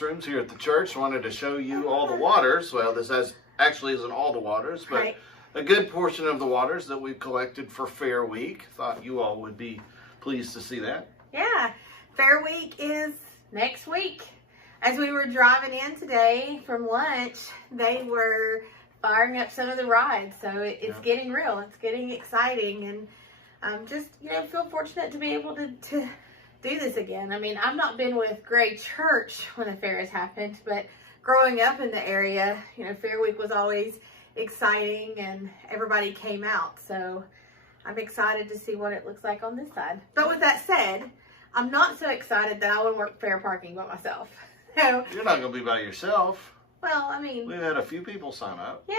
Rooms here at the church. Wanted to show you all the waters. Well, actually isn't all the waters, but Right. a good portion of the waters that we've collected for Fair Week. Thought you all would be pleased to see that. Yeah, Fair Week is next week. As we were driving in today from lunch, they were firing up some of the rides. So it's getting real. It's getting exciting. And just, feel fortunate to be able to do this again. I mean, I've not been with Gray Church when the fair has happened, but growing up in the area, Fair Week was always exciting and everybody came out. So I'm excited to see what it looks like on this side. But with that said, I'm not so excited that I would work fair parking by myself. So, You're not going to be by yourself. well, I mean, We've had a few people sign up. yeah.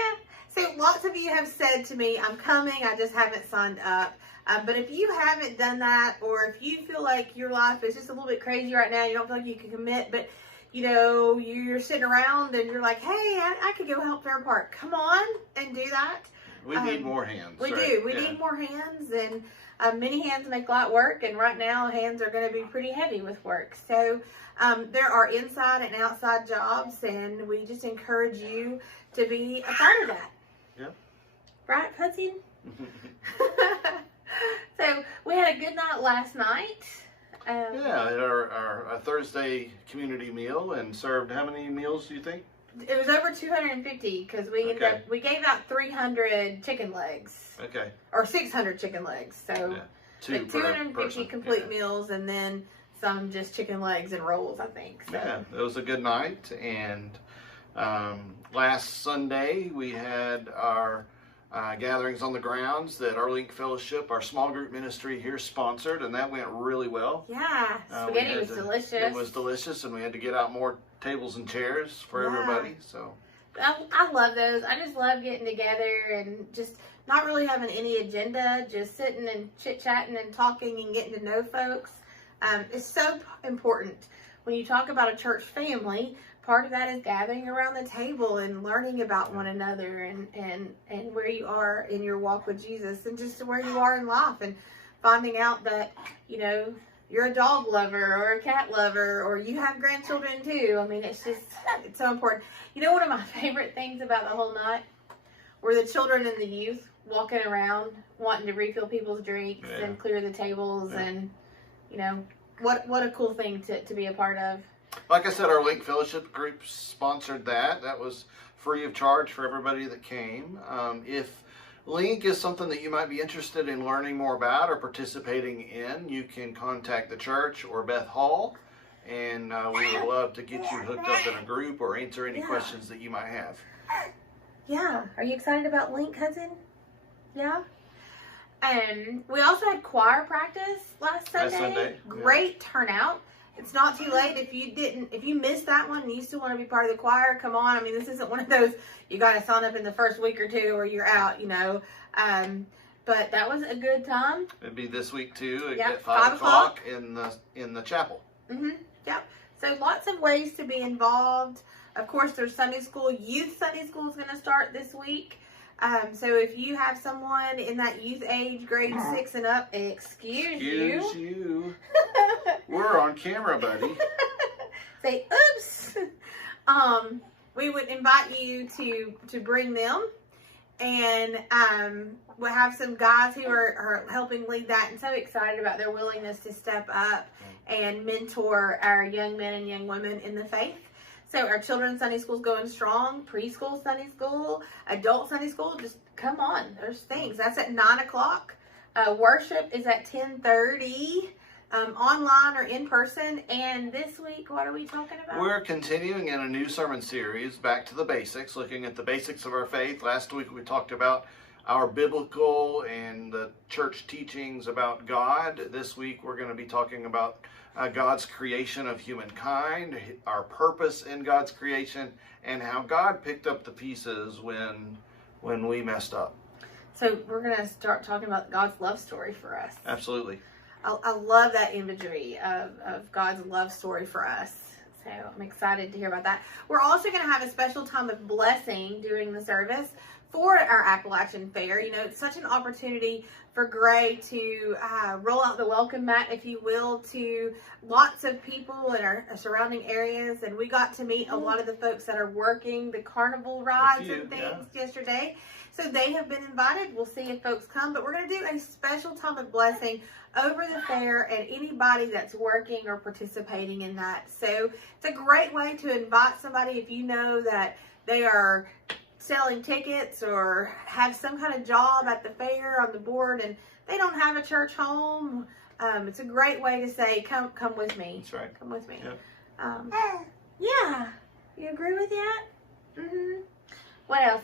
So lots of you have said to me, I'm coming, I just haven't signed up. But if you haven't done that, or if you feel like your life is just a little bit crazy right now, you don't feel like you can commit, but you're sitting around and you're like, hey, I could go help Fair Park. Come on and do that. We need more hands. We right? do. We need more hands, and many hands make light work, and right now hands are going to be pretty heavy with work. So there are inside and outside jobs, and we just encourage you to be a part of that. Yeah. Right, Hudson? So we had a good night last night. Yeah, at our Thursday community meal, and served how many meals do you think? It was over 250 because we gave out 300 chicken legs. Okay. Or 600 chicken legs. So like 250 complete meals, and then some just chicken legs and rolls, I think. So. Yeah, it was a good night. And last Sunday we had our gatherings on the grounds that our Link Fellowship, our small group ministry here, sponsored, and that went really well. Yeah, spaghetti was delicious. It was delicious, and we had to get out more tables and chairs for everybody. So I love those. I just love getting together and just not really having any agenda, just sitting and chit-chatting and talking and getting to know folks. It's so important. When you talk about a church family, part of that is gathering around the table and learning about one another and where you are in your walk with Jesus, and just where you are in life, and finding out that, you're a dog lover or a cat lover, or you have grandchildren too. I mean, it's so important. One of my favorite things about the whole night were the children and the youth walking around wanting to refill people's drinks and clear the tables, and what a cool thing to be a part of. Like I said, our Link Fellowship group sponsored that. That was free of charge for everybody that came. If Link is something that you might be interested in learning more about or participating in, you can contact the church or Beth Hall, and we would love to get you hooked up in a group or answer any questions that you might have. Yeah. Are you excited about Link, cousin? Yeah? And we also had choir practice last Sunday. Great turnout. It's not too late if you missed that one and you still want to be part of the choir, come on. I mean, this isn't one of those, you got to sign up in the first week or two or you're out, But that was a good time. It'd be this week too, at at 5 o'clock in the chapel. Yep. So lots of ways to be involved. Of course, there's Sunday school. Youth Sunday school is going to start this week. So if you have someone in that youth age, grade 6 and up, excuse you. We're on camera, buddy. Say, oops. We would invite you to bring them. And we'll have some guys who are helping lead that, and so excited about their willingness to step up and mentor our young men and young women in the faith. So our children's Sunday school is going strong, preschool Sunday school, adult Sunday school, just come on. There's things. That's at 9 o'clock. Worship is at 10:30, online or in person. And this week, what are we talking about? We're continuing in a new sermon series, Back to the Basics, looking at the basics of our faith. Last week we talked about our biblical and the church teachings about God. This week we're going to be talking about God's creation of humankind, our purpose in God's creation, and how God picked up the pieces when we messed up. So we're going to start talking about God's love story for us. Absolutely. I love that imagery of God's love story for us. So I'm excited to hear about that. We're also going to have a special time of blessing during the service for our Appalachian Fair. You know, it's such an opportunity for Gray to roll out the welcome mat, if you will, to lots of people in our surrounding areas. And we got to meet a lot of the folks that are working the carnival rides and things yesterday. So they have been invited. We'll see if folks come, but we're going to do a special time of blessing over the fair and anybody that's working or participating in that. So it's a great way to invite somebody if you know that they are selling tickets or have some kind of job at the fair on the board and they don't have a church home. It's a great way to say, come with me. That's right. Come with me. Yep. Yeah. You agree with that? Mm-hmm. What else?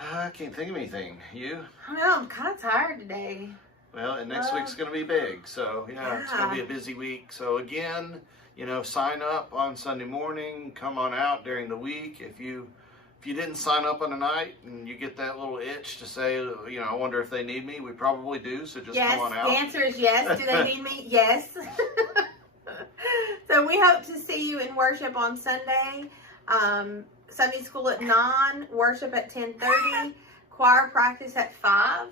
I can't think of anything. You? I know, I'm kind of tired today. Well, and next week's going to be big. So, yeah, it's going to be a busy week. So, again, you know, sign up on Sunday morning. Come on out during the week. If you didn't sign up on a night and you get that little itch to say, you know, I wonder if they need me, we probably do. So just come on out. Yes, the answer is yes. Do they need me? Yes. So we hope to see you in worship on Sunday. Sunday school at 9, worship at 10:30, choir practice at 5.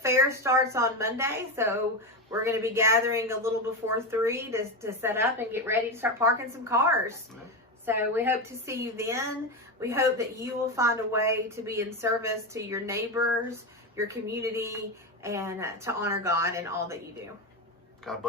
Fair starts on Monday, so we're going to be gathering a little before 3 to set up and get ready to start parking some cars. So we hope to see you then. We hope that you will find a way to be in service to your neighbors, your community, and to honor God in all that you do.